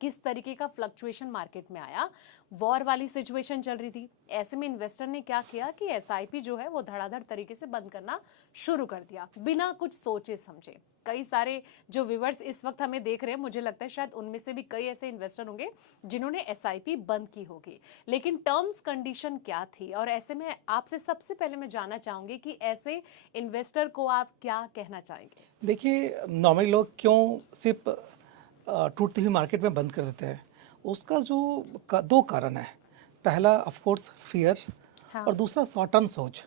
किस तरीके का फ्लक्चुएशन मार्केट में आया। वॉर वाली सिचुएशन चल रही थी, ऐसे में इन्वेस्टर ने क्या किया कि एसआईपी जो है वो धड़ाधड़ तरीके से बंद करना शुरू कर दिया बिना कुछ सोचे समझे। कई सारे जो व्यूअर्स इस वक्त हमें देख रहे हैं, मुझे लगता है शायद उनमें से भी कई ऐसे इन्वेस्टर होंगे जिन्होंने एसआईपी बंद की होगी, लेकिन टर्म्स कंडीशन क्या थी? और ऐसे में आपसे सबसे पहले मैं जानना चाहूंगी कि ऐसे इन्वेस्टर को आप क्या कहना चाहेंगे? देखिए, नॉर्मली लोग क्यों सिर्फ टूटती हुई मार्केट में बंद कर देते हैं, उसका जो दो कारण है। पहला ऑफ कोर्स फियर, हाँ। और दूसरा शॉर्ट टर्म सोच।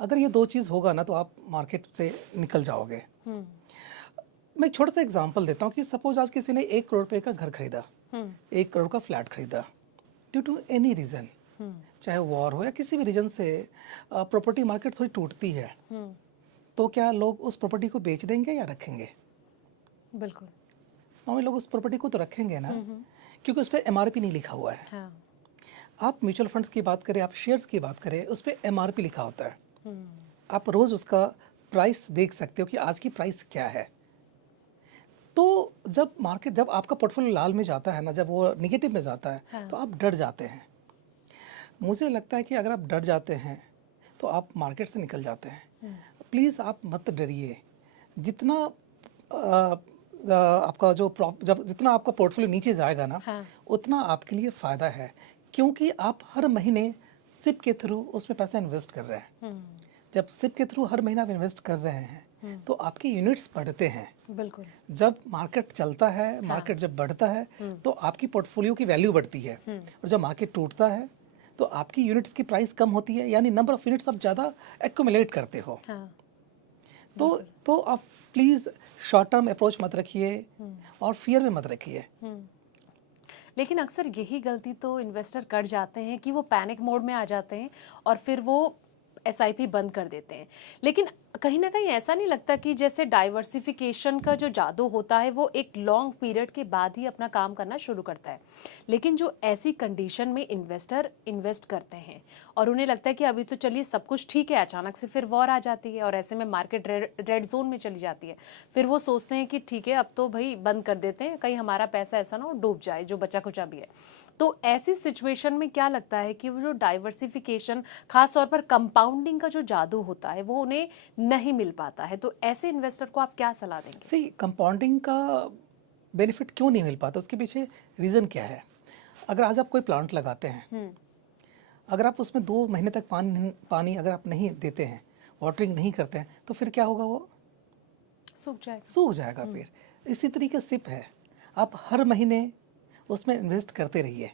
अगर ये दो चीज़ होगा ना तो आप मार्केट से निकल जाओगे। मैं एक छोटा सा एग्जांपल देता हूँ कि सपोज आज किसी ने 1 करोड़ रुपए का घर खरीदा, 1 करोड़ का फ्लैट खरीदा, ड्यू टू एनी रीज़न, चाहे वॉर हो या किसी भी रीज़न से प्रॉपर्टी मार्केट थोड़ी टूटती है, तो क्या लोग उस प्रॉपर्टी को बेच देंगे या रखेंगे? बिल्कुल। नॉर्मली लोग उस प्रॉपर्टी को तो रखेंगे ना, क्योंकि उस पर एमआरपी नहीं लिखा हुआ है। हाँ। आप म्यूचुअल फंड्स की बात करें, आप शेयर्स की बात करें, उस पर एमआरपी लिखा होता है। आप रोज़ उसका प्राइस देख सकते हो कि आज की प्राइस क्या है। तो जब आपका पोर्टफोलियो लाल में जाता है ना, जब वो निगेटिव में जाता है, हाँ। तो आप डर जाते हैं। मुझे लगता है कि अगर आप डर जाते हैं तो आप मार्केट से निकल जाते हैं। प्लीज़ आप मत डरिए। जितना आपका जितना आपका पोर्टफोलियो नीचे जाएगा ना, हाँ। उतना आपके लिए फ़ायदा है, क्योंकि आप हर महीने सिप के थ्रू उसमें पैसा इन्वेस्ट कर रहे हैं। जब सिप के थ्रू हर महीना आप इन्वेस्ट कर रहे हैं तो आपके यूनिट्स बढ़ते हैं। बिल्कुल। जब मार्केट चलता है, मार्केट जब बढ़ता है, तो आपकी पोर्टफोलियो की वैल्यू बढ़ती है। और जब मार्केट टूटता है तो आपकी यूनिट्स की प्राइस कम होती है, यानी नंबर ऑफ यूनिट्स आप ज़्यादा एक्यूमुलेट करते हो। हाँ। तो आप प्लीज़ शॉर्ट टर्म अप्रोच मत रखिए और फियर में मत रखिए। लेकिन अक्सर यही गलती तो इन्वेस्टर कर जाते हैं कि वो पैनिक मोड में आ जाते हैं और फिर वो एसआईपी बंद कर देते हैं। लेकिन कहीं ना कहीं ऐसा नहीं लगता कि जैसे डाइवर्सिफिकेशन का जो जादू होता है वो एक लॉन्ग पीरियड के बाद ही अपना काम करना शुरू करता है, लेकिन जो ऐसी कंडीशन में इन्वेस्टर इन्वेस्ट करते हैं और उन्हें लगता है कि अभी तो चलिए सब कुछ ठीक है, अचानक से फिर वॉर आ जाती है और ऐसे में मार्केट रेड जोन में चली जाती है, फिर वो सोचते हैं कि ठीक है अब तो भाई बंद कर देते हैं, कहीं हमारा पैसा ऐसा ना हो डूब जाए जो बचा कुचा भी है। तो ऐसी सिचुएशन में क्या लगता है कि वो जो डाइवर्सिफिकेशन, खास तौर पर कंपाउंडिंग का जो जादू होता है वो उन्हें नहीं मिल पाता है, तो ऐसे इन्वेस्टर को आप क्या सलाह देंगे? सही, कंपाउंडिंग का बेनिफिट क्यों नहीं मिल पाता, उसके पीछे रीज़न क्या है? अगर आज आप कोई प्लांट लगाते हैं, अगर आप उसमें 2 महीने तक पानी अगर आप नहीं देते हैं, वाटरिंग नहीं करते हैं, तो फिर क्या होगा? वो सूख जाएगा फिर। इसी तरीके सिप है, आप हर महीने उसमें इन्वेस्ट करते रहिए,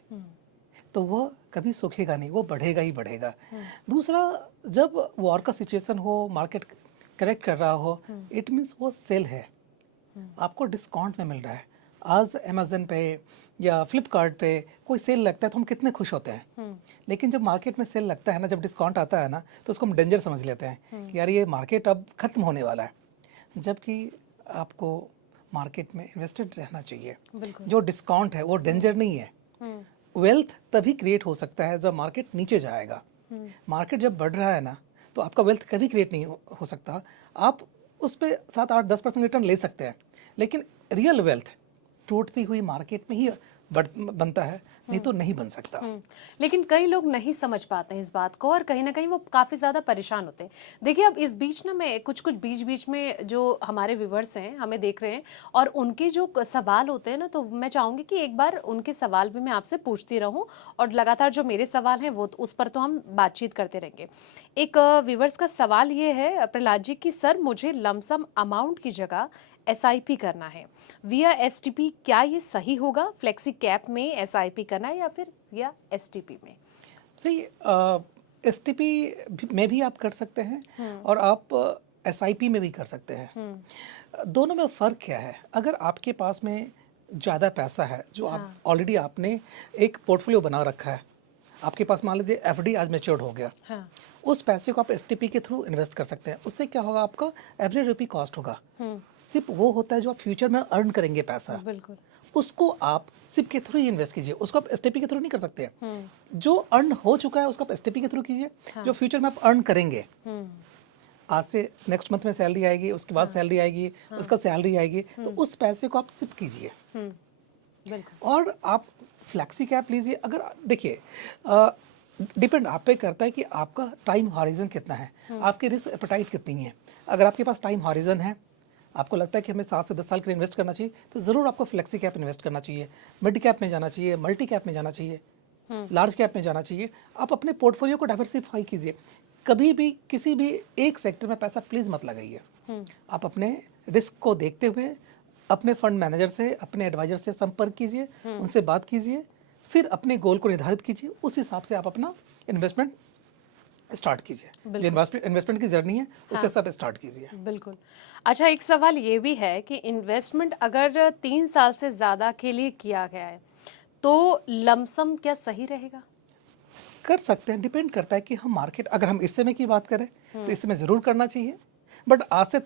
तो वो कभी सूखेगा नहीं, वो बढ़ेगा ही बढ़ेगा। दूसरा, जब वॉर का सिचुएशन हो, मार्केट करेक्ट कर रहा हो, इट मीन्स वो सेल है, आपको डिस्काउंट में मिल रहा है। आज अमेजन पे या फ्लिपकार्ट पे कोई सेल लगता है तो हम कितने खुश होते हैं। लेकिन जब मार्केट में सेल लगता है ना, जब डिस्काउंट आता है ना, तो उसको हम डेंजर समझ लेते हैं कि यार ये मार्केट अब ख़त्म होने वाला है। जबकि आपको मार्केट में इन्वेस्टेड रहना चाहिए। जो डिस्काउंट है वो डेंजर नहीं है। वेल्थ तभी क्रिएट हो सकता है जब मार्केट नीचे जाएगा। मार्केट जब बढ़ रहा है ना, तो आपका वेल्थ कभी क्रिएट नहीं हो सकता। आप उस पर 7-8-10% रिटर्न ले सकते हैं, लेकिन रियल वेल्थ टूटती हुई मार्केट में ही बनता है, नहीं तो नहीं बन सकता। लेकिन कई लोग नहीं समझ पाते हैं इस बात को और कहीं ना कहीं वो काफी ज्यादा परेशान होते हैं। देखिए अब इस बीच ना मैं कुछ बीच बीच में जो हमारे व्यूवर्स हैं हमें देख रहे हैं और उनके जो सवाल होते हैं ना, तो मैं चाहूंगी कि एक बार उनके सवाल भी मैं आपसे पूछती रहूं और लगातार जो मेरे सवाल हैं वो उस पर तो हम बातचीत करते रहेंगे। एक व्यूवर्स का सवाल ये है प्रहलाद जी की, सर मुझे लमसम अमाउंट की जगह एसआईपी करना है विया एसटीपी, क्या ये सही होगा? फ्लेक्सी कैप में एसआईपी करना है या फिर विया एसटीपी में? सही, एसटीपी में भी आप कर सकते हैं और आप एसआईपी में भी कर सकते हैं। दोनों में फ़र्क क्या है? अगर आपके पास में ज़्यादा पैसा है, जो आप ऑलरेडी आपने एक पोर्टफोलियो बना रखा है, आपके पास मान लीजिए एफडी आज मैच्योर्ड हो गया, उस पैसे को आप एसटीपी के थ्रू इन्वेस्ट कर सकते हैं। उससे क्या होगा? आपका एवरी रुपी कॉस्ट होगा। सिर्फ वो होता है जो आप फ्यूचर में अर्न करेंगे पैसा, बिल्कुल। उसको आप सिप के थ्रू ही इन्वेस्ट कीजिए, उसको आप एसटीपी के थ्रू नहीं कर सकते। जो अर्न हो चुका है उसको आप एसटीपी के थ्रू कीजिए। जो फ्यूचर में आप अर्न करेंगे, आज से नेक्स्ट मंथ में सैलरी आएगी, उसके बाद सैलरी आएगी, उसका सैलरी आएगी, तो उस पैसे को आप सिप कीजिए। बिल्कुल। और आप फ्लेक्सी कैप लीजिए। अगर देखिए, डिपेंड आप पे करता है कि आपका टाइम हॉरिजन कितना है, आपकी रिस्क एपेटाइट कितनी है। अगर आपके पास टाइम हॉरिजन है, आपको लगता है कि हमें 7 से 10 साल के लिए इन्वेस्ट करना चाहिए, तो ज़रूर आपको फ्लेक्सी कैप इन्वेस्ट करना चाहिए, मिड कैप में जाना चाहिए, मल्टी कैप में जाना चाहिए, लार्ज कैप में जाना चाहिए। आप अपने पोर्टफोलियो को डाइवर्सिफाई कीजिए। कभी भी किसी भी एक सेक्टर में पैसा प्लीज़ मत लगाइए। आप अपने रिस्क को देखते हुए अपने फंड मैनेजर से, अपने एडवाइजर से संपर्क कीजिए, उनसे बात कीजिए, फिर अपने गोल को निर्धारित कीजिए, उस हिसाब से आप अपना इन्वेस्टमेंट स्टार्ट कीजिए। जो इन्वेस्टमेंट की जर्नी है उसे सब स्टार्ट कीजिए। बिल्कुल। अच्छा, एक सवाल ये भी है कि इन्वेस्टमेंट अगर 3 साल से ज़्यादा के लिए किया गया है, तो लमसम क्या सही रहेगा? कर सकते हैं, डिपेंड करता है कि हम मार्केट, अगर हम इस समय की बात करें तो इस समय ज़रूर करना चाहिए, बट आज से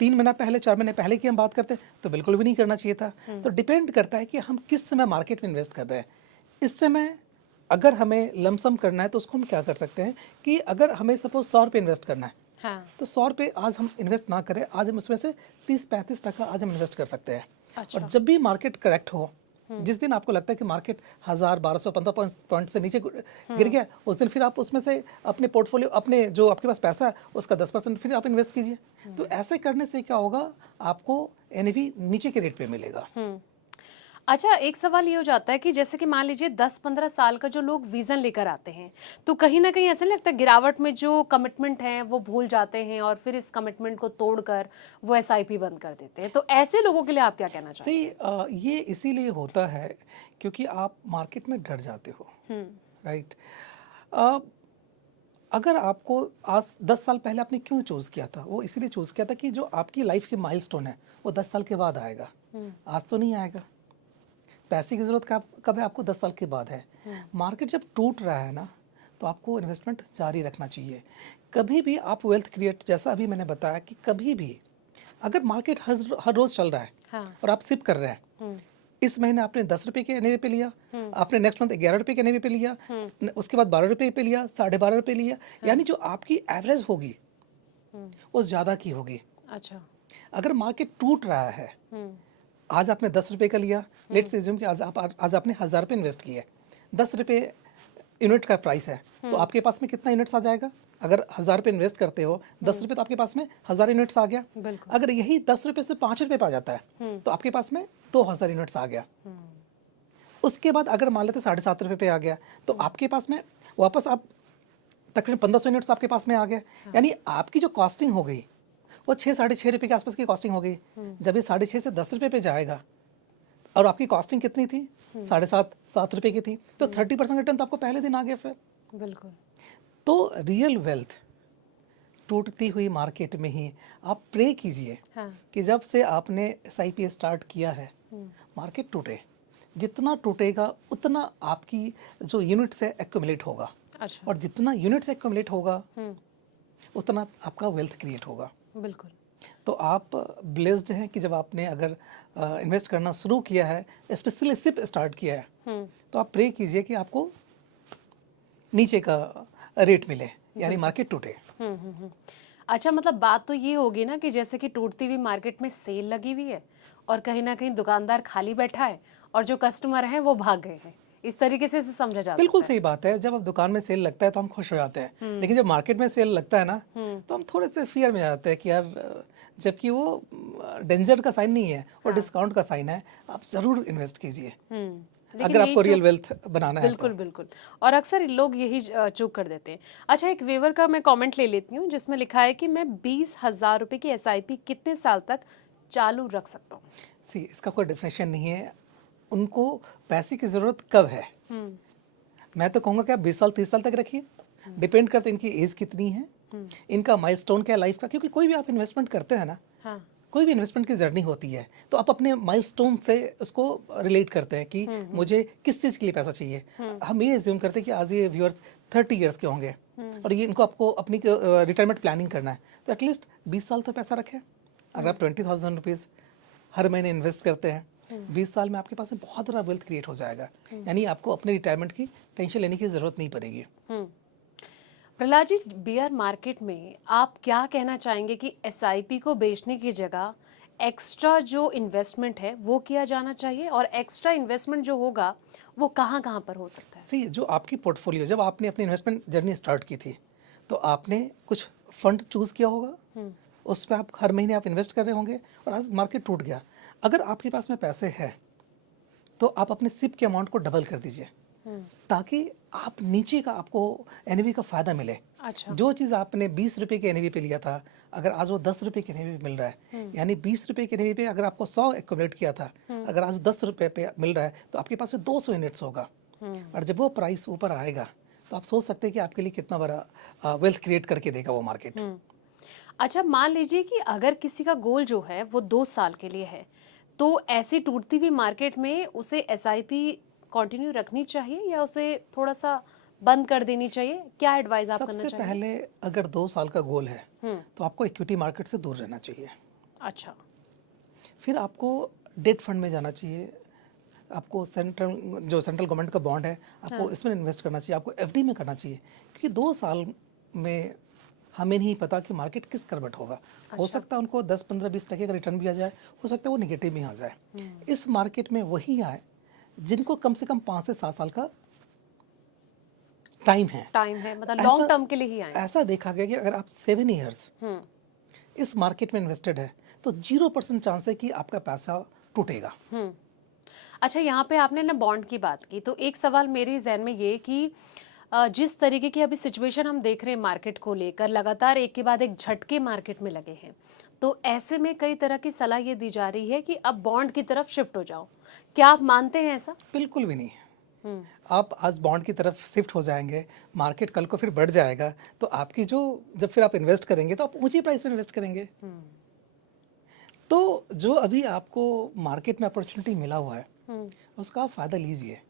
3 महीना पहले, 4 महीने पहले की हम बात करते तो बिल्कुल भी नहीं करना चाहिए था। तो डिपेंड करता है कि हम किस समय मार्केट में इन्वेस्ट कर रहे हैं। इस समय अगर हमें लमसम करना है तो उसको हम क्या कर सकते हैं कि अगर हमें सपोज 100 रुपये इन्वेस्ट करना है, हाँ। तो 100 रुपये आज हम इन्वेस्ट ना करें, आज हम उसमें से 30-35% आज हम इन्वेस्ट कर सकते हैं। अच्छा। और जब भी मार्केट करेक्ट हो, जिस दिन आपको लगता है कि मार्केट 1000, 1200, 15 पॉइंट से नीचे गिर गया, उस दिन फिर आप उसमें से अपने पोर्टफोलियो, अपने जो आपके पास पैसा है उसका 10% फिर आप इन्वेस्ट कीजिए। तो ऐसे करने से क्या होगा, आपको एनएवी नीचे के रेट पे मिलेगा। अच्छा, एक सवाल ये हो जाता है कि जैसे कि मान लीजिए 10-15 साल का जो लोग विज़न लेकर आते हैं, तो कहीं न कहीं ऐसा नहीं लगता गिरावट में जो कमिटमेंट है वो भूल जाते हैं और फिर इस कमिटमेंट को तोड़कर वो एसआईपी बंद कर देते हैं। तो ऐसे लोगों के लिए आप क्या कहना चाहेंगे? सही, ये इसीलिए होता है क्योंकि आप मार्केट में डर जाते हो, हुँ, राइट। अगर आपको आज 10 साल पहले आपने क्यों चूज़ किया था, वो इसीलिए चूज़ किया था कि जो आपकी लाइफ की माइलस्टोन है वो 10 साल के बाद आएगा, आज तो नहीं आएगा। पैसे की ज़रूरत कब है, आपको 10 साल के बाद है। मार्केट जब टूट रहा है ना, तो आपको इन्वेस्टमेंट जारी रखना चाहिए। कभी भी आप वेल्थ क्रिएट, जैसा अभी मैंने बताया कि कभी भी अगर मार्केट हर रोज़ चल रहा है हाँ। और आप सिप कर रहे हैं, इस महीने आपने 10 रुपये के एनएवी पे लिया, आपने नेक्स्ट मंथ 11 रुपये के एनएवी पे लिया, उसके बाद 12 रुपये पे लिया, 12.5 रुपये लिया, यानी जो आपकी एवरेज होगी वो ज़्यादा की होगी। अच्छा। अगर मार्केट टूट रहा है, आज आपने 10 रुपये का लिया, लेट्स एज्यूम कि आज आपने 1000 रुपये इन्वेस्ट किए, 10 रुपये यूनिट का प्राइस है, तो आपके पास में कितना यूनिट्स आ जाएगा? अगर 1000 रुपये इन्वेस्ट करते हो, 10 रुपये तो आपके पास में 1000 यूनिट्स आ गया। बिल्कुल। अगर यही 10 रुपये से 5 रुपये पे आ जाता है, तो आपके पास में 2000 यूनिट्स आ गया। उसके बाद अगर मान लेते 7.5 रुपये पे आ गया, तो आपके पास में वापस आप तकरीबन 1500 यूनिट्स आपके पास में आ गया। यानी आपकी जो कॉस्टिंग हो गई वो 6-6.5 रुपये के आसपास की कॉस्टिंग हो गई। जब ये 6.5 से 10 रुपये पे जाएगा और आपकी कॉस्टिंग कितनी थी, 7.5-7 रुपये की थी, तो 30% रिटर्न तो आपको पहले दिन आ गया फिर। बिल्कुल। तो रियल वेल्थ टूटती हुई मार्केट में ही आप प्रे कीजिए हाँ। कि जब से आपने एसआईपी स्टार्ट किया है, मार्केट टूटे, जितना टूटेगा उतना आपकी जो यूनिट्स है एक्यूमुलेट होगा, अच्छा। और जितना यूनिट्स एक्यूमुलेट होगा उतना आपका वेल्थ क्रिएट होगा। बिल्कुल। तो आप ब्लेस्ड हैं कि जब आपने अगर इन्वेस्ट करना शुरू किया है, स्पेशली सिप स्टार्ट किया है, तो आप प्रे कीजिए कि आपको नीचे का रेट मिले, यानी मार्केट टूटे। अच्छा, मतलब बात तो ये होगी ना कि जैसे कि टूटती हुई मार्केट में सेल लगी हुई है और कहीं ना कहीं दुकानदार खाली बैठा है और जो कस्टमर हैं वो भाग गए हैं, इस तरीके से इसे समझा जा बिल्कुल सकता सही बात है। जब अब दुकान में सेल लगता है तो हम खुश हो जाते हैं, लेकिन जब मार्केट में सेल लगता है ना, तो हम थोड़े से फियर में आते हैं कि यार, जबकि वो डेंजर का साइन नहीं है, वो डिस्काउंट का साइन है। आप ज़रूर इन्वेस्ट कीजिए लेकिन अगर यही आपको रियल चूक वेल्थ बनाना है तो। बिल्कुल बिल्कुल। और अक्सर लोग यही चूक कर देते हैं। अच्छा, एक व्यूअर का मैं कमेंट ले लेती हूँ जिसमें लिखा है कि मैं 20,000 रुपए की एसआईपी कितने साल तक चालू रख सकता हूँ? सी, इसका कोई डेफिनेशन नहीं है। उनको पैसे की ज़रूरत कब है, मैं तो कहूँगा कि आप 20 साल 30 साल तक रखिए। डिपेंड करता है इनकी एज कितनी है, इनका माइलस्टोन क्या है लाइफ का, क्योंकि कोई भी आप इन्वेस्टमेंट करते हैं ना, हाँ। कोई भी इन्वेस्टमेंट की जर्नी होती है, तो आप अपने माइलस्टोन से उसको रिलेट करते हैं कि मुझे किस चीज़ के लिए पैसा चाहिए। हम ये एज्यूम करते हैं कि आज ये व्यूअर्स 30 इयर्स के होंगे और ये इनको आपको अपनी रिटायरमेंट प्लानिंग करना है, तो एटलीस्ट 20 साल तो पैसा रखें। अगर आप 20,000 रुपीज़ हर महीने इन्वेस्ट करते हैं, 20 साल में आपके पास में बहुत बड़ा वेल्थ क्रिएट हो जाएगा, यानी आपको अपने रिटायरमेंट की टेंशन लेने की ज़रूरत नहीं पड़ेगी। प्रहलाद जी, बियर मार्केट में आप क्या कहना चाहेंगे कि एसआईपी को बेचने की जगह एक्स्ट्रा जो इन्वेस्टमेंट है वो किया जाना चाहिए, और एक्स्ट्रा इन्वेस्टमेंट जो होगा वो कहाँ कहाँ पर हो सकता है? सी जो आपकी पोर्टफोलियो, जब आपने अपनी इन्वेस्टमेंट जर्नी स्टार्ट की थी तो आपने कुछ फंड चूज़ किया होगा, उस पर आप हर महीने आप इन्वेस्ट कर रहे होंगे, और आज मार्केट टूट गया। अगर आपके पास में पैसे हैं तो आप अपने सिप के अमाउंट को डबल कर दीजिए, ताकि आप नीचे का आपको एनएवी का फ़ायदा मिले। अच्छा। जो चीज़ आपने 20 रुपये के एनएवी पे लिया था, अगर आज वो 10 रुपये के एनएवी पे मिल रहा है, यानी 20 रुपये के एनएवी पे अगर आपको 100 एक्यूमुलेट किया था, अगर आज 10 रुपये पे मिल रहा है तो आपके पास में 200 यूनिट्स होगा। और जब वो प्राइस ऊपर आएगा तो आप सोच सकते हैं कि आपके लिए कितना बड़ा वेल्थ क्रिएट करके देगा वो मार्केट। अच्छा, मान लीजिए कि अगर किसी का गोल जो है वो 2 साल के लिए है, तो ऐसी टूटती हुई मार्केट में उसे एसआईपी कंटिन्यू रखनी चाहिए या उसे थोड़ा सा बंद कर देनी चाहिए? क्या एडवाइस आप करना सबसे चाहेंगे? पहले अगर 2 साल का गोल है तो आपको इक्विटी मार्केट से दूर रहना चाहिए। अच्छा। फिर आपको डेट फंड में जाना चाहिए, आपको सेंट्रल गवर्नमेंट का बॉन्ड है आपको इसमें इन्वेस्ट करना चाहिए, आपको एफडी में करना चाहिए, क्योंकि 2 साल में हमें नहीं पता कि मार्केट किस करवट होगा। हो सकता है उनको 10, 15, 20% का रिटर्न भी आ जाए, हो सकता है वो निगेटिव भी आ जाए। इस मार्केट में वही आए जिनको कम से कम 5 से 7 साल का टाइम है, मतलब लॉन्ग टर्म के लिए ही आए। ऐसा देखा गया कि अगर आप 7 ईयर्स इस मार्केट में इन्वेस्टेड है तो 0% चांस है कि आपका पैसा टूटेगा। अच्छा, यहाँ पे आपने ना बॉन्ड की बात की, तो एक सवाल मेरे जहन में ये कि जिस तरीके की अभी सिचुएशन हम देख रहे हैं मार्केट को लेकर, लगातार एक के बाद एक झटके मार्केट में लगे हैं, तो ऐसे में कई तरह की सलाह ये दी जा रही है कि अब बॉन्ड की तरफ शिफ्ट हो जाओ। क्या आप मानते हैं ऐसा? बिल्कुल भी नहीं। आप आज बॉन्ड की तरफ शिफ्ट हो जाएंगे, मार्केट कल को फिर बढ़ जाएगा, तो आपकी जब फिर आप इन्वेस्ट करेंगे तो आप ऊंची प्राइस में इन्वेस्ट करेंगे। तो जो अभी आपको मार्केट में अपॉर्चुनिटी मिला हुआ है उसका आप फ़ायदा लीजिए।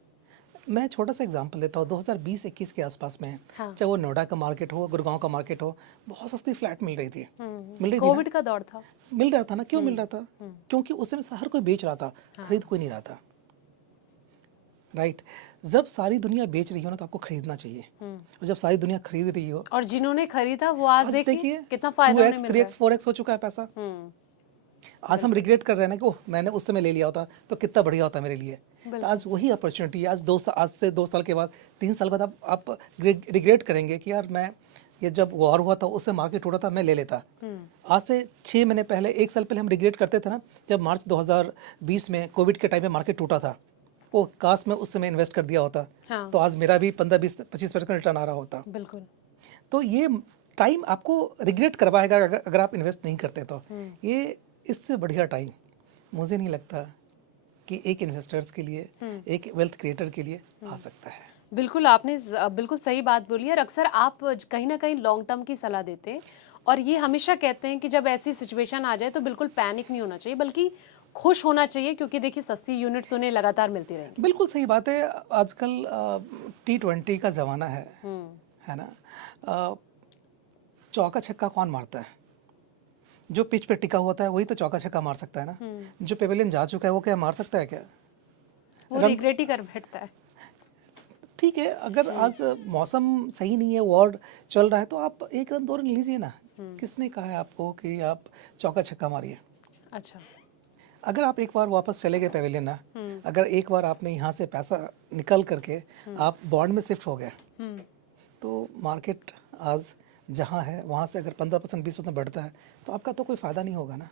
मैं छोटा सा एग्जांपल देता हूँ, 2020-21 के आसपास में चाहे वो नोएडा का मार्केट हो, गुड़गांव का मार्केट हो, बहुत सस्ती फ्लैट मिल रही थी। मिल रही थी ना? कोविड का दौर था। मिल रहा था ना, क्यों मिल रहा था? क्योंकि उस समय हर कोई बेच रहा था, खरीद कोई नहीं रहा था। राइट। जब सारी दुनिया बेच रही हो ना तो आपको खरीदना चाहिए, और जब सारी दुनिया खरीद रही हो, और जिन्होंने खरीदा वो आज देखिए कितना फायदा 2x, 3x, 4x हो चुका है पैसा। आज हम रिग्रेट कर रहे हैं ना कि ओह मैंने उस समय ले लिया होता तो कितना बढ़िया होता मेरे लिए। तो आज वही अपॉर्चुनिटी है। आज से 2 साल के बाद, 3 साल बाद आप रिग्रेट करेंगे कि यार मैं ये जब वॉर हुआ था उससे मार्केट टूटा था, मैं ले लेता। आज से 6 महीने पहले, 1 साल पहले हम रिग्रेट करते थे ना, जब मार्च 2020 में कोविड के टाइम में मार्केट टूटा था, वो काश में उस समय इन्वेस्ट कर दिया होता। तो आज मेरा भी 15, 20, 25% रिटर्न आ रहा होता। बिल्कुल। तो ये टाइम आपको रिग्रेट करवाएगा अगर आप इन्वेस्ट नहीं करते तो। ये इससे बढ़िया टाइम मुझे नहीं लगता कि एक इन्वेस्टर्स के लिए, एक वेल्थ क्रिएटर के लिए आ सकता है। बिल्कुल, आपने बिल्कुल सही बात बोली है। और अक्सर आप कहीं ना कहीं लॉन्ग टर्म की सलाह देते हैं, और ये हमेशा कहते हैं कि जब ऐसी सिचुएशन आ जाए तो बिल्कुल पैनिक नहीं होना चाहिए, बल्कि खुश होना चाहिए, क्योंकि देखिए सस्ती यूनिट्स उन्हें लगातार मिलती रहेंगी। बिल्कुल सही बात है। आजकल T20 का ज़माना है ना। चौका छक्का कौन मारता है? जो पिच पे टिका होता है वही तो चौका छक्का मार सकता है ना। जो पेविलियन जा चुका है वो क्या मार सकता है क्या? वो रिग्रेट ही कर बैठता है। ठीक है, अगर आज मौसम सही नहीं है, वॉर चल रहा है, तो आप 1 रन 2 रन लीजिए ना। किसने कहा है आपको कि आप चौका छक्का मारिए? अच्छा। अगर आप एक बार वापस चले गए पेविलियन ना, अगर एक बार आपने यहाँ से पैसा निकल करके आप बॉन्ड में शिफ्ट हो गए, तो मार्केट आज जहाँ है वहाँ से अगर 15%, 20% बढ़ता है तो आपका तो कोई फ़ायदा नहीं होगा ना।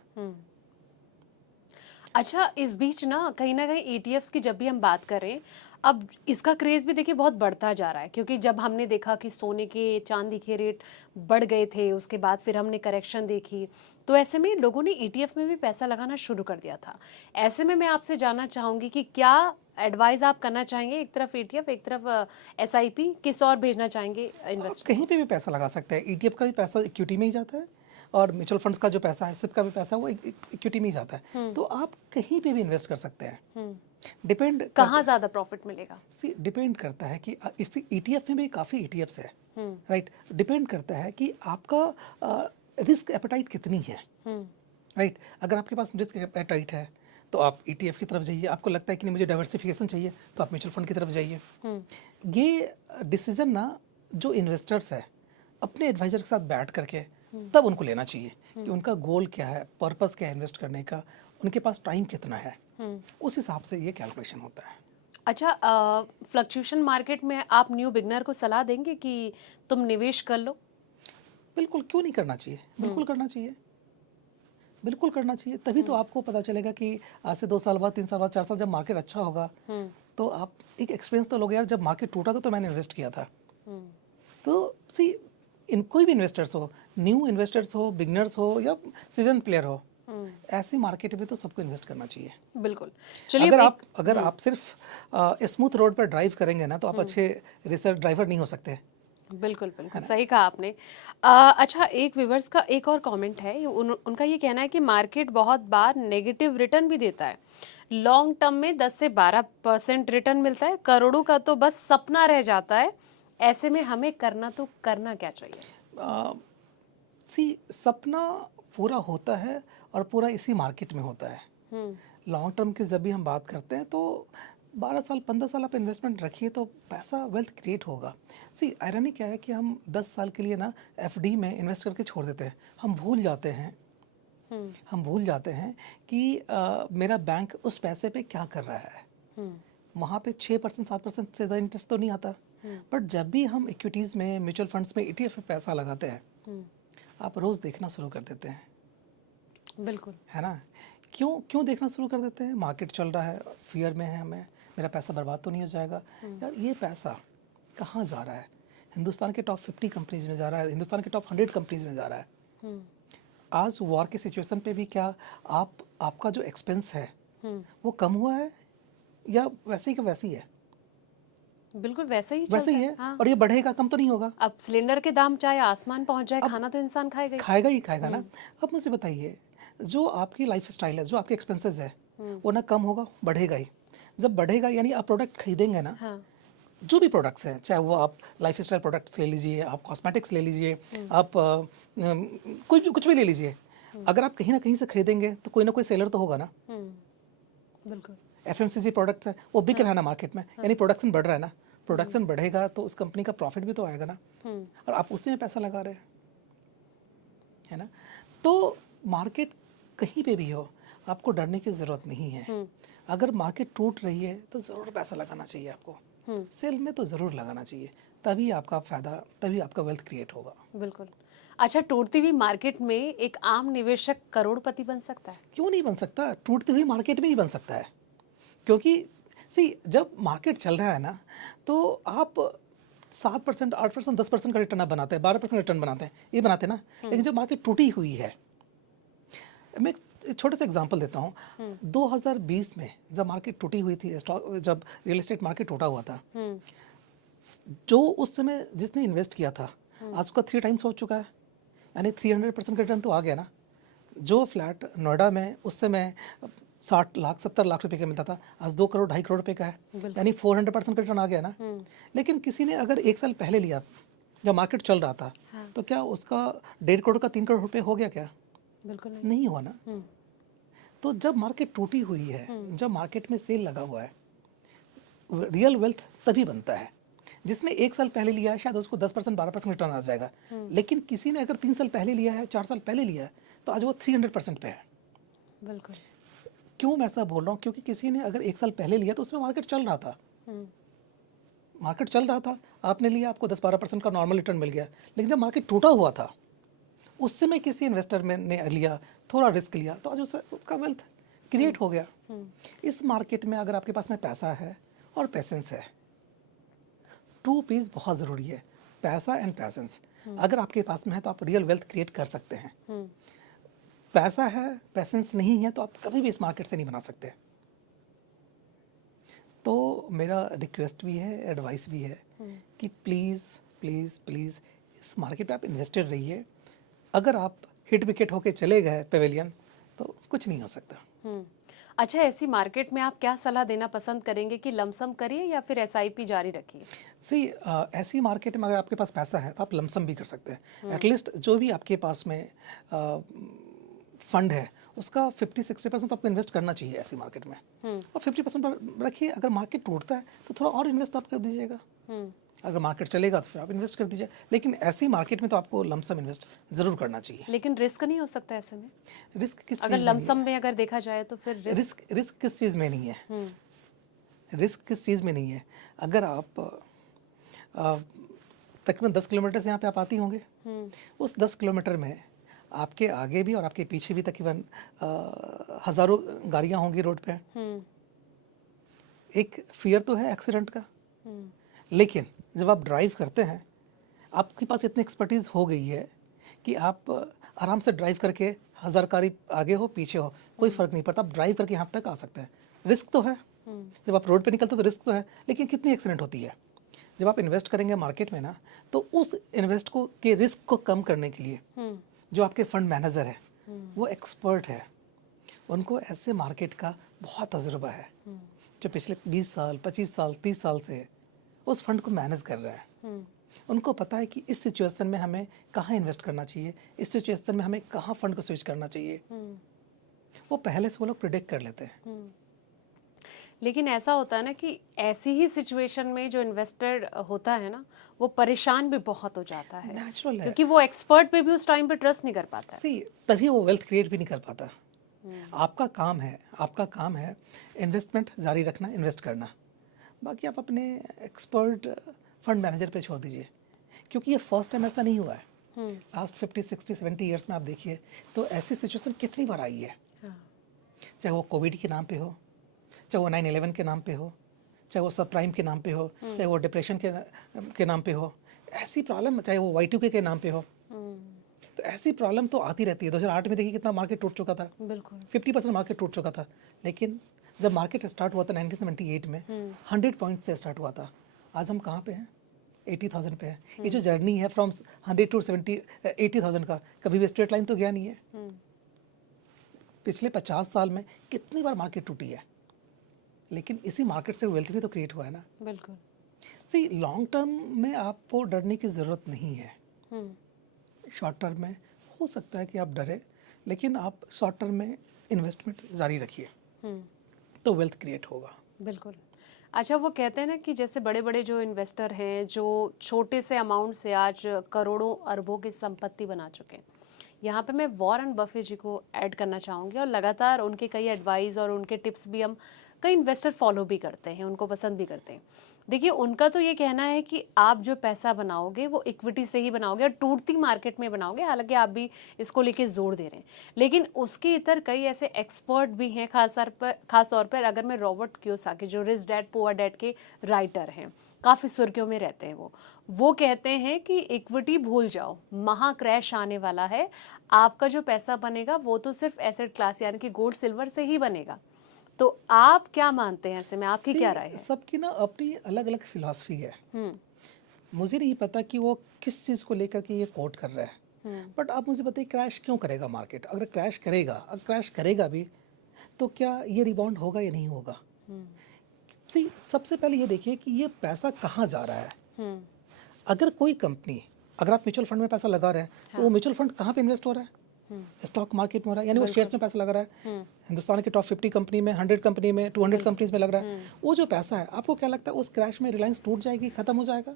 अच्छा, इस बीच ना कहीं ईटीएफ्स की जब भी हम बात करें, अब इसका क्रेज भी देखिए बहुत बढ़ता जा रहा है, क्योंकि जब हमने देखा कि सोने के, चांदी के रेट बढ़ गए थे, उसके बाद फिर हमने करेक्शन देखी, तो ऐसे में लोगों ने ईटीएफ में भी पैसा लगाना शुरू कर दिया था। ऐसे में मैं आपसे जानना चाहूंगी कि क्या एडवाइस आप करना चाहेंगे? एक तरफ ईटीएफ, एक तरफ एसआईपी, किस और भेजना चाहेंगे आप इन्वेस्टर? कहीं पे भी पैसा लगा सकते हैं। ईटीएफ का भी पैसा इक्विटी में ही जाता है, और म्यूचुअल फंड्स का जो पैसा है, सिप का भी पैसा है, वो इक्विटी में ही जाता है। तो आप कहीं पे भी इन्वेस्ट कर सकते हैं। डिपेंड कहाँ ज्यादा प्रॉफिट मिलेगा? डिपेंड करता है कि इस ईटीएफ में भी काफ़ी ईटीएफ्स है, राइट। डिपेंड करता है कि आपका रिस्क एपेटाइट कितनी है, राइट। अगर आपके पास रिस्क एपेटाइट है तो आप ईटीएफ की तरफ जाइए। आपको लगता है कि नहीं मुझे डाइवर्सिफिकेशन चाहिए तो आप म्यूचुअल फंड की तरफ जाइए। ये डिसीजन ना जो इन्वेस्टर्स है अपने एडवाइजर के साथ बैठ करके तब उनको लेना चाहिए कि उनका गोल क्या है, पर्पस क्या है इन्वेस्ट करने का, उनके पास टाइम कितना है, उस हिसाब से ये कैलकुलेशन होता है। अच्छा, फ्लक्चुएशन मार्केट में आप न्यू बिगनर को सलाह देंगे कि तुम निवेश कर लो? बिल्कुल, क्यों नहीं करना चाहिए, बिल्कुल करना चाहिए, बिल्कुल करना चाहिए। तभी तो आपको पता चलेगा कि आज से 2 साल बाद, 3 साल बाद, 4 साल जब मार्केट अच्छा होगा तो आप एक एक्सपीरियंस तो लोगे, यार जब मार्केट टूटा था तो मैंने इन्वेस्ट किया था। तो सी, इन कोई भी इन्वेस्टर्स हो, न्यू इन्वेस्टर्स हो, बिगनर्स हो या सीजन प्लेयर हो, ऐसी मार्केट में तो सबको इन्वेस्ट करना चाहिए। बिल्कुल। चलिए, अगर आप सिर्फ स्मूथ रोड पर ड्राइव करेंगे ना तो आप अच्छे रेसर ड्राइवर नहीं हो सकते। बिल्कुल बिल्कुल सही कहा आपने। अच्छा, एक व्यूवर्स का एक और कमेंट है, उनका ये कहना है कि मार्केट बहुत बार नेगेटिव रिटर्न भी देता है। लॉन्ग टर्म में 10 से 12% रिटर्न मिलता है, करोड़ों का तो बस सपना रह जाता है। ऐसे में हमें करना क्या चाहिए? सी, सपना पूरा होता है और पूरा इसी मार्केट में होता है। लॉन्ग टर्म की जब भी हम बात करते हैं तो 12 साल 15 साल आप इन्वेस्टमेंट रखिए तो पैसा वेल्थ क्रिएट होगा। सी, आयरनी क्या है कि हम 10 साल के लिए ना एफडी में इन्वेस्ट करके छोड़ देते हैं। हम भूल जाते हैं कि मेरा बैंक उस पैसे पे क्या कर रहा है। वहाँ पे 6% 7% से ज़्यादा इंटरेस्ट तो नहीं आता, बट जब भी हम इक्विटीज़ में, म्यूचुअल फंड्स में, ETF में पैसा लगाते हैं, आप रोज़ देखना शुरू कर देते हैं। बिल्कुल, है ना? क्यों देखना शुरू कर देते हैं? मार्केट चल रहा है, फियर में है हमें, मेरा पैसा बर्बाद तो नहीं हो जाएगा। यार ये पैसा कहाँ जा रहा है? हिंदुस्तान के टॉप 50 कंपनीज में जा रहा है, हिंदुस्तान के टॉप 100 कंपनीज में जा रहा है। आज वॉर की सिचुएशन पे भी क्या आपका जो एक्सपेंस है वो कम हुआ है या वैसे ही का वैसे ही है? बिल्कुल वैसा ही वैसे चलता ही है। है। हाँ। और ये बढ़ेगा, कम तो नहीं होगा। अब सिलेंडर के दाम चाहे आसमान पहुंच जाए, अब खाना तो इंसान खाएगा ही। खाएगा ही खाएगा ना। अब मुझे बताइए, जो आपकी लाइफ स्टाइल है, जो आपके एक्सपेंसेस है, वो ना कम होगा, बढ़ेगा ही। जब बढ़ेगा यानी आप प्रोडक्ट खरीदेंगे ना, हाँ। जो भी प्रोडक्ट्स हैं, चाहे वो आप लाइफ स्टाइल प्रोडक्ट्स ले लीजिए, आप कॉस्मेटिक्स ले लीजिए, आप कुछ भी ले लीजिए, अगर आप कहीं ना कहीं से खरीदेंगे तो कोई ना कोई सेलर तो होगा ना। बिल्कुल। FMCG प्रोडक्ट्स है, वो बिक रहा है ना मार्केट में, यानी प्रोडक्शन बढ़ रहा है ना। प्रोडक्शन बढ़ेगा तो उस कंपनी का प्रॉफिट भी तो आएगा ना, और आप उसी में पैसा लगा रहे हैं, है ना। तो मार्केट कहीं पे भी हो, आपको डरने की ज़रूरत नहीं है। अगर मार्केट टूट रही है तो ज़रूर पैसा लगाना चाहिए आपको, सेल में तो ज़रूर लगाना चाहिए, तभी आपका फ़ायदा, तभी आपका वेल्थ क्रिएट होगा। बिल्कुल। अच्छा, टूटती हुई मार्केट में एक आम निवेशक करोड़पति बन सकता है? क्यों नहीं बन सकता? टूटती हुई मार्केट में ही बन सकता है, क्योंकि सी, जब मार्केट चल रहा है ना तो आप 7%, 8%, 10% का रिटर्न आप बनाते हैं, 12% रिटर्न बनाते हैं, ये बनाते हैं ना। लेकिन जब मार्केट टूटी हुई है, मैं एक छोटा सा एग्जांपल देता हूँ। 2020 में जब मार्केट टूटी हुई थी, स्टॉक, जब रियल एस्टेट मार्केट टूटा हुआ था, जो उस समय जिसने इन्वेस्ट किया था आज उसका 3 टाइम्स हो चुका है, यानी 300% का रिटर्न तो आ गया ना। जो फ्लैट नोएडा में उस समय 60 लाख 70 लाख रुपए का मिलता था, आज 2 करोड़ 2.5 करोड़ रुपए का है, यानी 400% का रिटर्न आ गया ना। लेकिन किसी ने अगर 1 साल पहले लिया, जब मार्केट चल रहा था, तो क्या उसका 1.5 करोड़ का 3 करोड़ रुपए हो गया क्या? बिल्कुल नहीं। नहीं हुआ ना। तो जब मार्केट टूटी हुई है, जब मार्केट में सेल लगा हुआ है, रियल वेल्थ तभी बनता है। जिसने 1 साल पहले लिया है शायद उसको 10% 12% रिटर्न आ जाएगा, लेकिन किसी ने अगर 3 साल पहले लिया है, 4 साल पहले लिया है, तो आज वो 300% पे है। बिल्कुल। क्यों मैं ऐसा बोल रहा हूँ? क्योंकि किसी ने अगर 1 साल पहले लिया तो उसमें मार्केट चल रहा था, मार्केट चल रहा था, आपने लिया, आपको 10-12% का नॉर्मल रिटर्न मिल गया। लेकिन जब मार्केट टूटा हुआ था, उस समय किसी इन्वेस्टर ने लिया, थोड़ा रिस्क लिया, तो आज उसका वेल्थ क्रिएट हो गया। इस मार्केट में अगर आपके पास में पैसा है और पैसेंस है, 2 पीस बहुत ज़रूरी है, पैसा एंड पैसेंस। अगर आपके पास में है तो आप रियल वेल्थ क्रिएट कर सकते हैं। पैसा है, पैसेंस नहीं है तो आप कभी भी इस मार्केट से नहीं बना सकते। तो मेरा रिक्वेस्ट भी है, एडवाइस भी है कि प्लीज़ प्लीज़ प्लीज़ इस मार्केट पे आप इन्वेस्टेड रहिए। अगर आप हिट विकेट होके चले गए पेवेलियन तो कुछ नहीं हो सकता। अच्छा, ऐसी मार्केट में आप क्या सलाह देना पसंद करेंगे कि लमसम करिए या फिर SIP जारी रखिए? सी, ऐसी मार्केट में अगर आपके पास पैसा है तो आप लमसम भी कर सकते हैं। एटलीस्ट जो भी आपके पास में फंड है उसका 50-60% आपको इन्वेस्ट करना चाहिए ऐसी मार्केट में, और 50% रखिए। अगर मार्केट टूटता है तो थोड़ा और इन्वेस्ट आप कर दीजिएगा। अगर मार्केट चलेगा तो फिर आप इन्वेस्ट कर दीजिए, लेकिन ऐसी मार्केट में तो आपको लमसम इन्वेस्ट ज़रूर करना चाहिए। लेकिन रिस्क नहीं हो सकता ऐसे में? रिस्क किस अगर चीज़ में नहीं लमसम में अगर देखा जाए तो फिर है? रिस्क किस चीज़ में नहीं है? रिस्क किस चीज़ में नहीं है? अगर आप तकरीबन 10 किलोमीटर से यहाँ पे आप आती होंगे, उस 10 किलोमीटर में आपके आगे भी और आपके पीछे भी तकरीबन हज़ारों गाड़ियाँ होंगी रोड पे। एक फियर तो है एक्सीडेंट का, लेकिन जब आप ड्राइव करते हैं आपके पास इतनी एक्सपर्टीज़ हो गई है कि आप आराम से ड्राइव करके 1000 गाड़ी आगे हो पीछे हो कोई फ़र्क नहीं पड़ता, आप ड्राइव करके यहाँ तक आ सकते हैं। रिस्क तो है, जब आप रोड पे निकलते हो तो रिस्क तो है, लेकिन कितनी एक्सीडेंट होती है। जब आप इन्वेस्ट करेंगे मार्केट में ना, तो उस इन्वेस्ट को के रिस्क को कम करने के लिए जो आपके फंड मैनेजर है वो एक्सपर्ट है, उनको ऐसे मार्केट का बहुत तजुर्बा है, जो पिछले 20 साल 25 साल 30 साल से उस फंड को मैनेज कर रहा है। उनको पता है कि इस सिचुएशन में हमें कहाँ इन्वेस्ट करना चाहिए, इस सिचुएशन में हमें कहाँ फंड को स्विच करना चाहिए, वो पहले से वो लोग प्रिडिक्ट कर लेते हैं। लेकिन ऐसा होता है ना कि ऐसी ही सिचुएशन में जो इन्वेस्टर होता है ना, वो परेशान भी बहुत हो जाता है, नेचुरल है, क्योंकि वो एक्सपर्ट पे भी उस टाइम पे ट्रस्ट नहीं कर पाता है। सी तभी वो वेल्थ क्रिएट भी नहीं कर पाता। आपका काम है इन्वेस्टमेंट जारी रखना, इन्वेस्ट करना, बाकी आप अपने एक्सपर्ट फंड मैनेजर पे छोड़ दीजिए, क्योंकि ये फर्स्ट टाइम ऐसा नहीं हुआ है। लास्ट 50 60 70 ईयर्स में आप देखिए तो ऐसी सिचुएशन कितनी बार आई है, चाहे वो कोविड के नाम पे हो, चाहे वो 9/11 के नाम पे हो, चाहे वो सब प्राइम के नाम पे हो, चाहे वो डिप्रेशन के नाम पे हो, ऐसी प्रॉब्लम, चाहे वो Y2K के नाम पे हो, तो ऐसी प्रॉब्लम तो आती रहती है। 2008 में देखिए कितना मार्केट टूट चुका था, बिल्कुल 50% मार्केट टूट चुका था, लेकिन जब मार्केट स्टार्ट हुआ था 1978 में 100 पॉइंट से स्टार्ट हुआ था, आज हम कहाँ पे हैं? 80,000 पे है। ये जो जर्नी है फ्रॉम 100 टू 80,000 का, कभी भी स्ट्रेट लाइन तो गया नहीं है। पिछले 50 साल में कितनी बार मार्केट टूटी है, लेकिन इसी मार्केट से वेल्थ भी तो क्रिएट हुआ है ना। बिल्कुल। सी लॉन्ग टर्म में आपको डरने की ज़रूरत नहीं है। शॉर्ट टर्म में हो सकता है कि आप डरे, लेकिन आप शॉर्ट टर्म में इन्वेस्टमेंट जारी रखिए तो वेल्थ क्रिएट होगा। बिल्कुल। अच्छा, वो कहते हैं ना कि जैसे बड़े बड़े जो इन्वेस्टर हैं, जो छोटे से अमाउंट से आज करोड़ों अरबों की संपत्ति बना चुके हैं, यहाँ पे मैं वॉरेन बफे जी को ऐड करना चाहूँगी, और लगातार उनके कई एडवाइस और उनके टिप्स भी हम कई इन्वेस्टर फॉलो भी करते हैं, उनको पसंद भी करते हैं। देखिए, उनका तो ये कहना है कि आप जो पैसा बनाओगे वो इक्विटी से ही बनाओगे और टूटती मार्केट में बनाओगे, हालांकि आप भी इसको लेके जोर दे रहे हैं, लेकिन उसके इतर कई ऐसे एक्सपर्ट भी हैं, खास तौर पर अगर मैं रॉबर्ट कियोसाकी, जो रिच डैड पुअर डैड के राइटर हैं, काफ़ी सुर्खियों में रहते हैं, वो कहते हैं कि इक्विटी भूल जाओ, महा क्रैश आने वाला है, आपका जो पैसा बनेगा वो तो सिर्फ एसेट क्लास यानी कि गोल्ड सिल्वर से ही बनेगा। तो आप क्या मानते हैं ऐसे में, आपकी क्या राय है? सबकी ना अपनी अलग अलग फिलॉसफी है। मुझे नहीं पता कि वो किस चीज़ को लेकर के ये कोट कर रहा है, बट आप मुझे बताइए क्रैश क्यों करेगा मार्केट? अगर क्रैश करेगा भी तो क्या ये रिबाउंड होगा या नहीं होगा? सबसे पहले ये देखिए कि ये पैसा कहाँ जा रहा है। अगर कोई कंपनी, अगर आप म्यूचुअल फंड में पैसा लगा रहे हैं तो वो म्यूचुअल फंड कहाँ पे इन्वेस्ट हो रहा है? स्टॉक मार्केट में हो रहा है, यानी वो शेयर्स में पैसा लगा रहा है। हिंदुस्तान के टॉप 50 कंपनी में, 100 कंपनी में, 200 कंपनीज में लग रहा है। वो जो पैसा है, आपको क्या लगता है उस क्रैश में रिलायंस टूट जाएगी, खत्म हो जाएगा,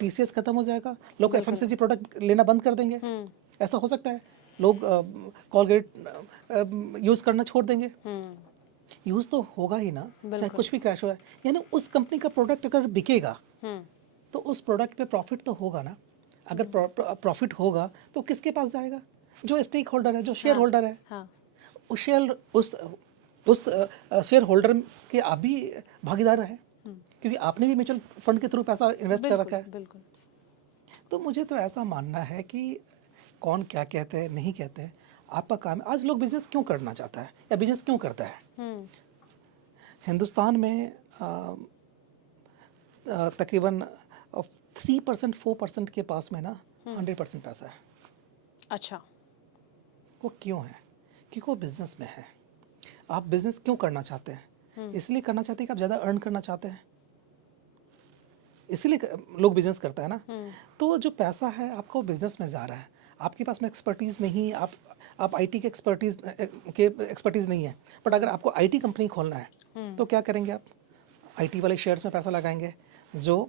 TCS खत्म हो जाएगा, लोग FMCG प्रोडक्ट लेना बंद कर देंगे? ऐसा हो सकता है? लोग कॉलगेट यूज़ करना छोड़ देंगे? यूज़ तो होगा ही ना, चाहे कुछ भी क्रैश हो। यानी उस कंपनी का प्रोडक्ट अगर बिकेगा तो उस प्रोडक्ट पे प्रॉफिट तो होगा ना। अगर प्रॉफिट होगा तो किसके पास जाएगा? जो स्टेक होल्डर है, जो शेयर होल्डर है, उस शेयर होल्डर के आप भी भागीदार हैं, क्योंकि आपने भी म्यूचुअल फंड के थ्रू पैसा इन्वेस्ट कर रखा है। बिल्कुल। तो मुझे तो ऐसा मानना है कि कौन क्या कहते हैं नहीं कहते हैं, आपका काम है। आज लोग बिजनेस क्यों करना चाहता है या बिजनेस क्यों करता है? हिंदुस्तान में तकरीबन 3% 4% के पास में ना 100% पैसा है। अच्छा, वो क्यों है? क्योंकि वो बिजनेस में है। आप बिजनेस क्यों करना चाहते हैं? इसलिए करना चाहते हैं कि आप ज़्यादा अर्न करना चाहते हैं, इसलिए लोग बिजनेस करता है ना। तो जो पैसा है आपका वो बिजनेस में जा रहा है, आपके पास में एक्सपर्टीज़ नहीं, आप IT के एक्सपर्टीज़ नहीं है, बट अगर आपको IT कंपनी खोलना है तो क्या करेंगे आप? IT वाले शेयर्स में पैसा लगाएंगे जो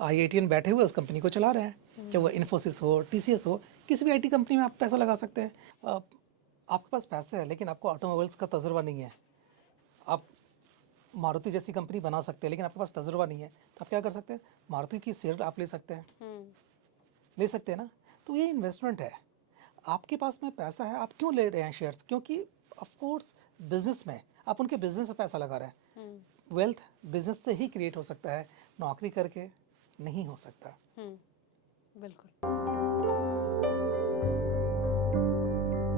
IITian बैठे हुए उस कंपनी को चला रहे हैं, चाहे वो इन्फोसिस हो, TCS हो, किसी भी IT कंपनी में आप पैसा लगा सकते हैं। आपके पास पैसे है लेकिन आपको ऑटोमोबाइल्स का तजुर्बा नहीं है, आप मारुति जैसी कंपनी बना सकते हैं लेकिन आपके पास तजुर्बा नहीं है, तो आप क्या कर सकते हैं, मारुति की शेयर आप ले सकते हैं, ले सकते हैं ना। तो ये इन्वेस्टमेंट है, आपके पास में पैसा है, आप क्यों ले रहे हैं शेयर्स, क्योंकि ऑफ कोर्स बिजनेस में आप उनके बिजनेस में पैसा लगा रहे हैं। वेल्थ बिजनेस से ही क्रिएट हो सकता है, नौकरी करके नहीं हो सकता। बिल्कुल।